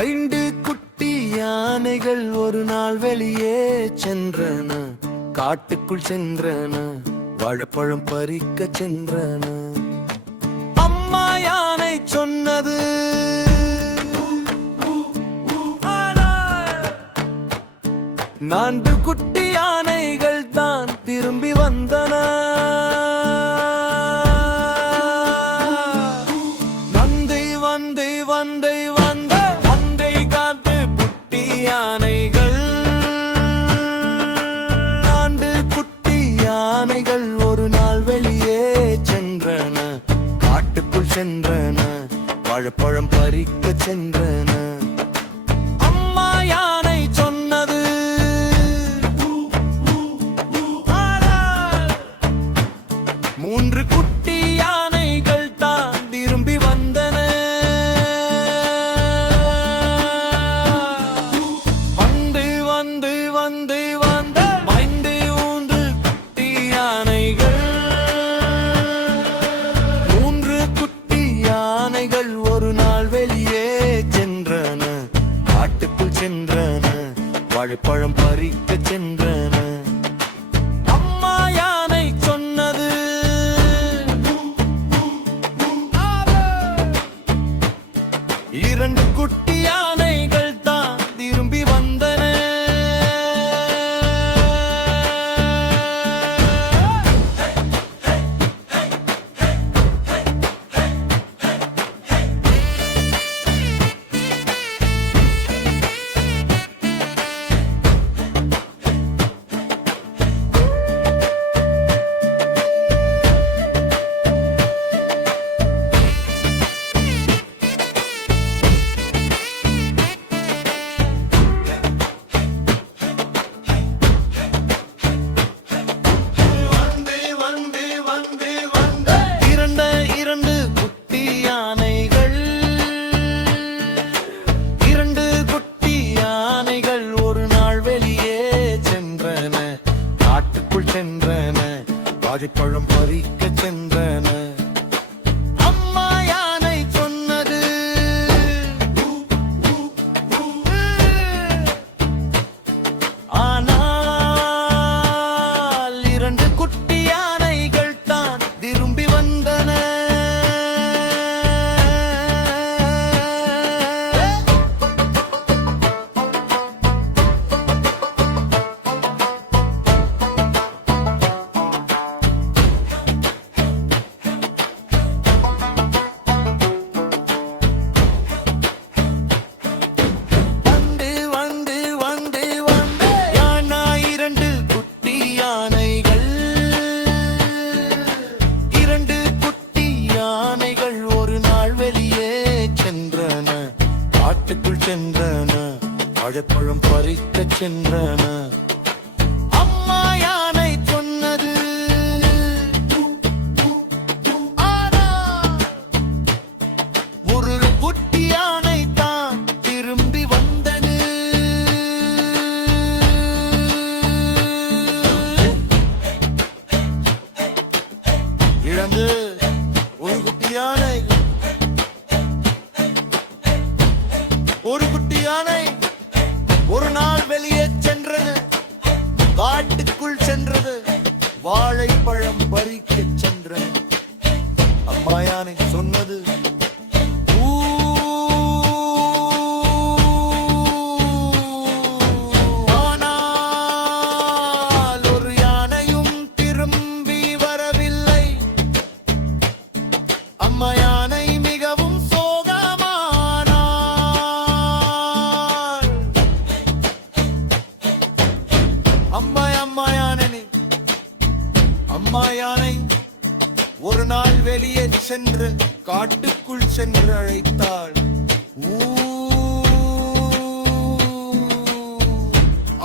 ஐந்து குட்டி யானைகள் ஒரு நாள் வெளியே சென்றன, காட்டுக்குள் சென்றன, வாழைப்பழம் பறிக்க சென்றன. அம்மா யானை சொன்னது, நான்கு குட்டி யானைகள் தான் திரும்பி வந்தன. வந்தை வந்தை வந்தை வந்த வந்தை காத்து குட்டி யானைகள். நான்கு குட்டி யானைகள் ஒரு நாள் வெளியே சென்றன, காட்டுக்குள் சென்றன, வாழைப்பழம் பறிக்க சென்றன. அம்மா யானை சொன்னது, மூன்று குட்டி யானைகள் தான் திரும்பி வந்தன. வந்து வந்து வந்து வந்த ஐந்து மூன்று குட்டி யானைகள். மூன்று குட்டி யானைகள் ஒரு நாள் வெளியே சென்றன, காட்டுக்குள் சென்றன, வாழைப்பழம் பறிக்க சென்றன. அம்மா யானை சொன்னது, இரண்டு குட்டி யானைகள் தான் திரும்பி வந்தன. வாழைப்பழம் பறிக்க சென்றன. அம்மா யானை சொன்னது, ஆனால் இரண்டு குட்டி யானைகள் தான் திரும்பி வந்தன. காட்டுக்குள் சென்றன, வாழைப்பழம் பறிக்க சென்றன. அம்மா யானை சொன்னது, ஒரு குட்டி யானை தான் திரும்பி வந்தது. இழந்து ஒரு குட்டி யானை, ஒரு குட்டி யானை ஒரு நாள் வெளியே சென்றது, காட்டுக்குள் சென்றது, வாழைப்பழம் பறிக்க சென்றது. அம்மா யானை சொன்னது, ஆனால் ஒரு யானையும் திரும்பி வரவில்லை. அம்மா யானை மிகவும் அம்மா யானை ஒரு நாள் வெளியே சென்று காட்டுக்குள் சென்று அழைத்தாள்.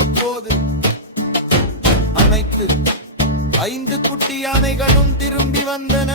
அப்போது அனைத்து ஐந்து குட்டி யானைகளும் திரும்பி வந்தன.